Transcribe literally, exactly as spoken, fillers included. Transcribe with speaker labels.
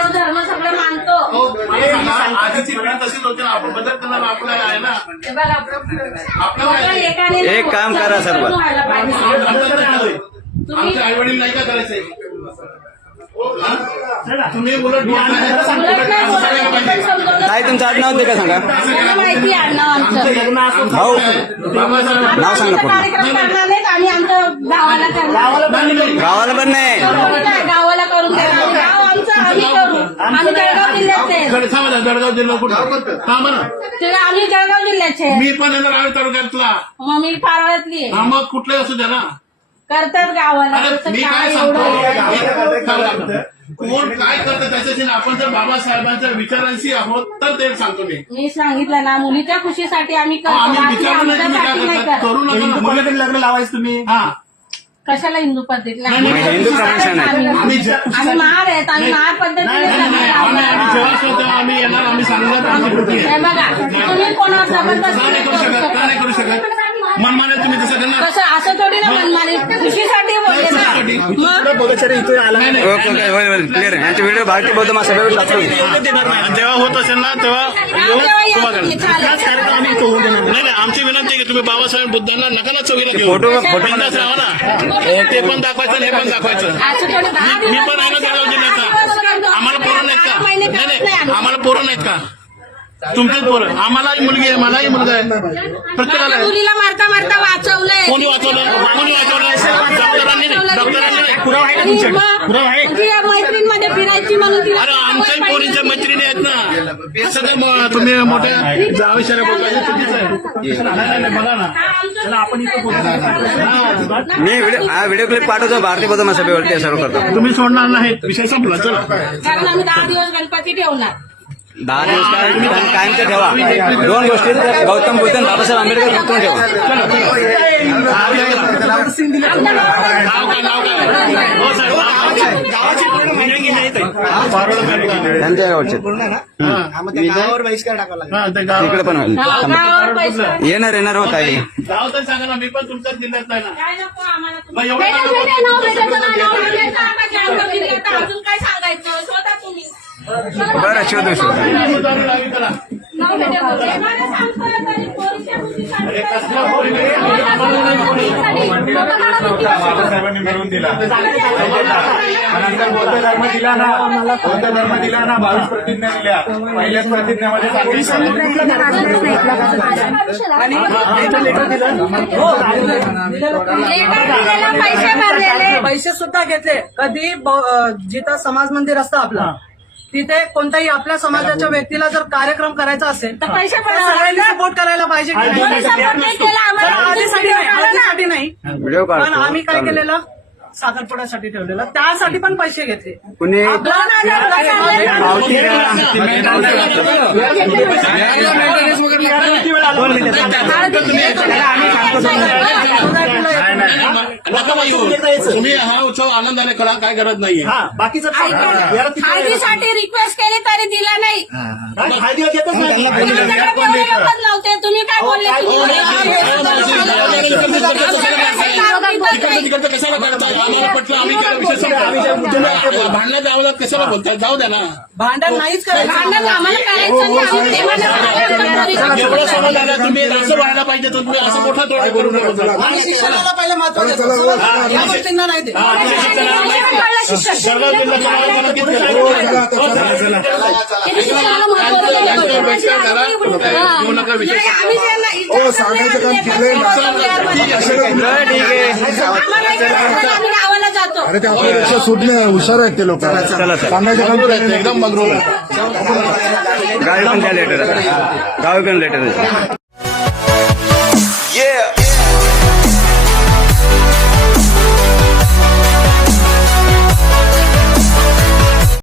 Speaker 1: गाव धर्म सगळं मानतो.
Speaker 2: आधीची पिढी तशीच होती ना, आपण बदल करणार आपल्याला आहे ना.
Speaker 1: हे बघा,
Speaker 2: आपल्याला
Speaker 1: एकाने
Speaker 3: एक काम करा सर्व.
Speaker 1: व्हायला पाहिजे.
Speaker 2: आमचे आई वडील नाही का करायचे? तुम्ही उलट
Speaker 3: काय तुमचं आडनाव ते का सांगा.
Speaker 1: माहिती आहे ना आमचं
Speaker 3: भाऊ नाव सांगा पूर्ण.
Speaker 1: कार्यक्रम करणार नाहीत आणि आमच्या गावाला करणार.
Speaker 3: गावाला पण नाही,
Speaker 1: गावाला करून देणार. गाव आमचं आम्ही करू. आम्ही जळगाव जिल्ह्याचे.
Speaker 2: जळगाव जिल्हा कुठं का म्हणा?
Speaker 1: ते आम्ही जळगाव जिल्ह्याचे.
Speaker 2: मी पण येणार आम्ही तालुक्यातला.
Speaker 1: मग मी पारळ्यातली आहे.
Speaker 2: हा, मग कुठले असू द्या ना.
Speaker 1: करतात गावाला.
Speaker 2: अरे
Speaker 1: तसं
Speaker 2: मी
Speaker 1: काय
Speaker 2: काय
Speaker 1: एवढं
Speaker 2: सांगतो, कोण काय करतं त्याच्याशी ना, आपण जर बाबासाहेबांच्या विचारांशी आहोत तर ते सांगतो मी.
Speaker 1: मी सांगितलं ना, मुलीच्या खुशीसाठी आम्ही करतो.
Speaker 2: आम्ही
Speaker 1: बाकी
Speaker 2: विचारलं नाही तुम्ही काय
Speaker 1: आमच्यासाठी नाही
Speaker 2: करता,
Speaker 1: करत.
Speaker 2: करू नका ना.
Speaker 4: मुलाकडे लग्न लावायचं तुम्ही.
Speaker 2: हा,
Speaker 1: कशाला हिंदू पद्धतीत
Speaker 2: नाही, नाही,
Speaker 3: हिंदू प्रमाण नाही.
Speaker 1: आम्ही
Speaker 2: आम्ही जे-
Speaker 1: आम्ही महार आहेत. आम्ही महार
Speaker 2: नाही, नाही, नाही, आम्ही आम्ही
Speaker 1: पद्धतीने
Speaker 2: जेव्हा स्वतः आम्ही येणार, आम्ही सांगणार आमची कृती आहे.
Speaker 1: हे बघा, तुम्ही कोणावर
Speaker 2: का नाही
Speaker 1: जबरदस्ती
Speaker 2: करू शकत, का नाही करू शकत? मनमाने तुम्ही तसं करणार.
Speaker 1: कसं असं थोडी ना मनमानी खुशीसाठी बोलले ना. मग
Speaker 4: बोलायचं इथे आला
Speaker 2: नाही, नाही.
Speaker 3: ओके ओके होय होय क्लिअर आहे. यांचे व्हिडिओ भारतीय बौद्ध महासभेवर टाकतो.
Speaker 2: जेव्हा होत असेल ना तेव्हा येऊन
Speaker 1: तेव्हा या
Speaker 2: तुम्हाला
Speaker 1: तुम्ही, चालेल.
Speaker 2: आम्ही इथं होऊन देणार नाही. नाही, आमची विनंती आहे की तुम्ही बाबासाहेब बुद्धांना नका ना चवीला घेऊ.
Speaker 3: फोटो फोटो
Speaker 2: बिनधास्त राहा ना. ते पण दाखवायचं आणि हे पण दाखवायचं.
Speaker 1: असं थोडी दहा
Speaker 2: मी
Speaker 1: दिवस
Speaker 2: पण आहे ना जळगाव जिल्ह्याचा. आम्हाला पोरं नाहीत का?
Speaker 1: दहा महिने
Speaker 2: नाही
Speaker 1: करत
Speaker 2: नाही,
Speaker 1: नाही.
Speaker 2: आम्हाला पोरं नाहीत का? तुमचेच पोरं. आम्हालाही मुलगी आहे, मलाही मुलगा आहे, प्रत्येकाला
Speaker 1: माझ्या
Speaker 2: आहे.
Speaker 1: मुलीला मारता मारता वाचवलंय.
Speaker 2: कोणी वाचवलं? कोणी वाचवलं? डॉक्टरांनी नाही, डॉक्टरांनी नाही.
Speaker 4: पुरावा आहे का तुमच्याकडे? पुरावा आहे?
Speaker 1: मैत्रीणमध्ये फिरायची म्हणून तिला
Speaker 2: अरे आमच्याही पोरींच्या मैत्रिणी आहेत ना. असं काय मग तुम्ही मोठे आयुष्याला बोलायचं चुकीचं आहे. नाही, नाही, बघा ना.
Speaker 4: चला आपण इथं बोलतो.
Speaker 3: मी व्हिडिओ हा व्हिडिओ क्लिप पाठवतो भारतीय बौद्ध महासभेवरती हे सर्व करतो.
Speaker 2: तुम्ही सोडणार नाही, विषय संपला. चला.
Speaker 1: कारण आम्ही दहा दिवस गणपती ठेवणार.
Speaker 3: दहा दिवस काय तुम्ही कायमचं ठेवा. दोन गोष्टी गौतम बुद्ध आणि बाबासाहेब आंबेडकर फक्त ठेवा.
Speaker 2: नाव काय, नाव काय? हो साहेब, नाव काय?
Speaker 3: त्यांच्या गावचे
Speaker 4: गावावर बहिष्कार टाकावा लागेल.
Speaker 2: हा, ते गाव-
Speaker 3: तिकडे पण होईल.
Speaker 1: गावावर पैसे
Speaker 3: येणार येणार होत आहे.
Speaker 2: गाव तर सांगा ना, मी पण तुमच्याच जिल्ह्यात नाही ना.
Speaker 1: काय नको आम्हाला
Speaker 2: मग
Speaker 1: तुम्ही.
Speaker 2: एवढं
Speaker 1: भेटेल,
Speaker 2: नको.
Speaker 1: भेटेल, नाव भेटेल, नाव भेटेल. आता जळगाव जिल्ह्यात अजून काय सांगायचं स्वतः तुम्ही.
Speaker 3: बरं शोधू शोधू.
Speaker 2: मुद्दाम लागली करा.
Speaker 1: नाव भेटेल बोलते. मला सांगतोय तरी पोरीच्या खुशीसाठी.
Speaker 4: बाबासाहेबांनी मिळवून दिला. नंतर बौद्ध धर्म दिला ना, बौद्ध धर्म दिला ना, बावीस प्रतिज्ञा दिल्या. पहिल्याच प्रतिज्ञामध्ये
Speaker 1: पैसे भरलेले.
Speaker 5: पैसे सुद्धा घेतले. कधी ब- जिथं समाज मंदिर असतं आपलं, तिथे कोणत्याही आपल्या समाजाच्या व्यक्तीला जर कार्यक्रम करायचा असेल
Speaker 1: तर पैसे
Speaker 5: तर
Speaker 1: भरावे
Speaker 5: सगळ्यांनी
Speaker 1: लागतात.
Speaker 5: सपोर्ट करायला पाहिजे की नाही?
Speaker 1: कोणी support नाही केला आम्हाला.
Speaker 5: आधीसाठी नाही, आधीसाठी नाही.
Speaker 3: व्हिडिओ
Speaker 5: पण
Speaker 3: काढतो.
Speaker 5: आम्ही काय केलेलं, साखरपुड्यासाठी ठेवलेलं, त्यासाठी पण पैसे घेतले.
Speaker 3: कुणी
Speaker 5: आपलं-
Speaker 1: दोन हजार रुपये आणले.
Speaker 3: पावती द्या. दोन मिनिटं
Speaker 2: नका बाई येऊ. तुम्ही हा उत्सव आनंदाने करा, काय गरज नाहीये.
Speaker 4: हा बाकीचं
Speaker 1: हळदीसाठी रिक्वेस्ट केली तरी दिला नाही.
Speaker 4: फायदे घेतच नाही.
Speaker 1: आमच्याकडे एवढे लोकच नव्हते. तुम्ही काय बोलले
Speaker 2: तिकडचं कशाला करताय? आम्हाला पटलं, आम्ही काय विषय संपला. भांडण्याच्या आवाजात कशाला बोलताय? जाऊ द्या ना.
Speaker 5: भांडण नाहीच करायचं.
Speaker 1: भांडण आम्हाला करायचं नाही. आम्ही प्रेमाने
Speaker 2: एवढं समज आला, तुम्ही असं व्हायला पाहिजे, तर तुम्ही असं मोठा तोडा करू नका.
Speaker 5: आणि शिक्षणाला पहिलं महत्व देतो. या गोष्टींना नाही देत.
Speaker 2: जळगाव जिल्ह्याच्या नावानं किती केलं?
Speaker 1: किती शिक्षणाला महत्त्व दिलं.
Speaker 2: बहिष्कार करा. येऊ नका विषय.
Speaker 1: आम्ही त्यांना इच्छा
Speaker 6: सांगायचं काम केलंय ना.
Speaker 3: ठीक आहे.
Speaker 1: आम्ही गावाला जातो.
Speaker 6: अरे ते आपल्यापेक्षा सुटणे हुशार आहेत ते लोक. सांगायचं काम केलंय.
Speaker 2: एकदम मगरूर.
Speaker 3: गावी पण द्या लेटर गावी पण लेटर